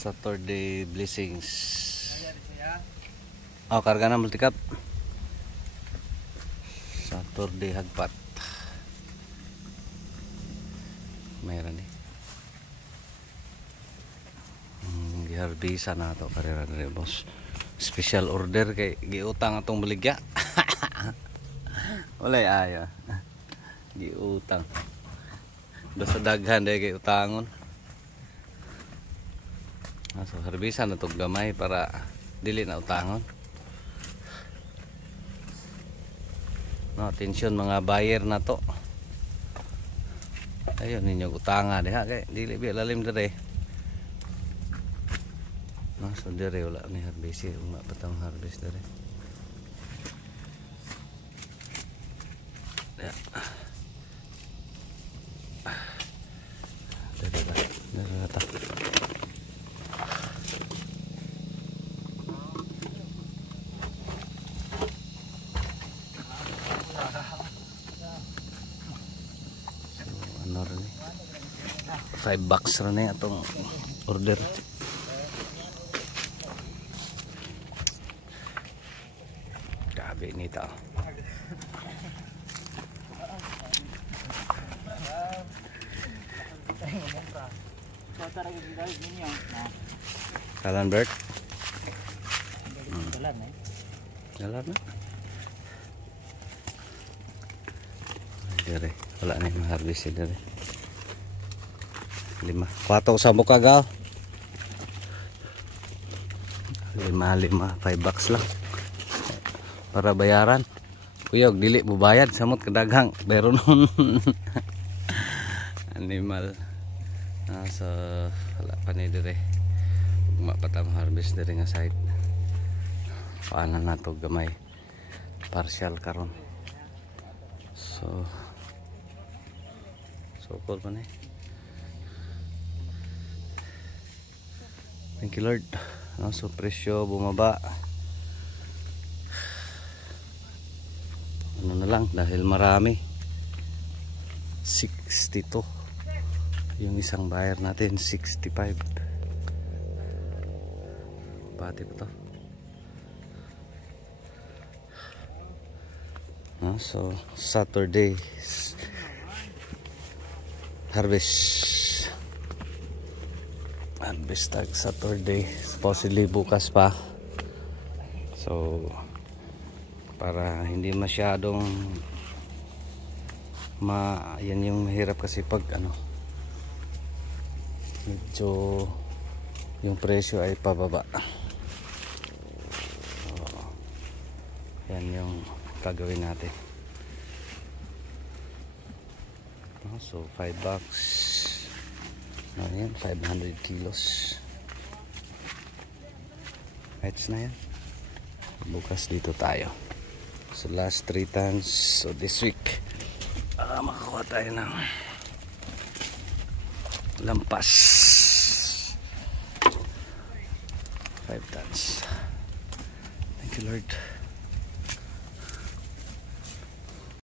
Saturday blessings. Oh, karga na multicap. Saturday hagpat. Mayroon eh. Giharbisa na ito karera nila boss. Special order kay giutang atong baligya. Walay ayo. Giutang. Basta daghan day kay utangon. So harbisa na tog gamay para dili na utangon. No, atensyon mga buyer na to. Ayun ninyo utanga diha kay dili bi lalim dire. No, so dire wala ni harbisi, wala patang harvest dire. Ya. Dire ta. Ano rin eh. $5 rin eh itong order. Grabe nito. Kalan Bert? Jalan na. Dire, wala na yung harvest dire. 5. 4 sa mukha gal. 5, $5 lang. Para bayaran. Kuyog dili mo bayad samot kadaghang bayro nun. Animal. So wala pa ni dire. Ugma pa ta harvest dire nga side. Paana na to gamay. Partial karon. So cool pa na eh. Thank you Lord. So presyo bumaba. Ano na lang dahil marami. 62. Yung isang buyer natin 65. Pati pa to. So Saturday harvest tag Saturday, supposedly bukas pa. So para hindi masyadong yan yung mahirap kasi pag ano medyo yung presyo ay pababa. So yan yung gagawin natin. So $5. Ayan, 500 kilos. Heads na yan. Bukas dito tayo. So last 3 tons. So this week makakuha tayo ng lampas. 5 tons. Thank you Lord.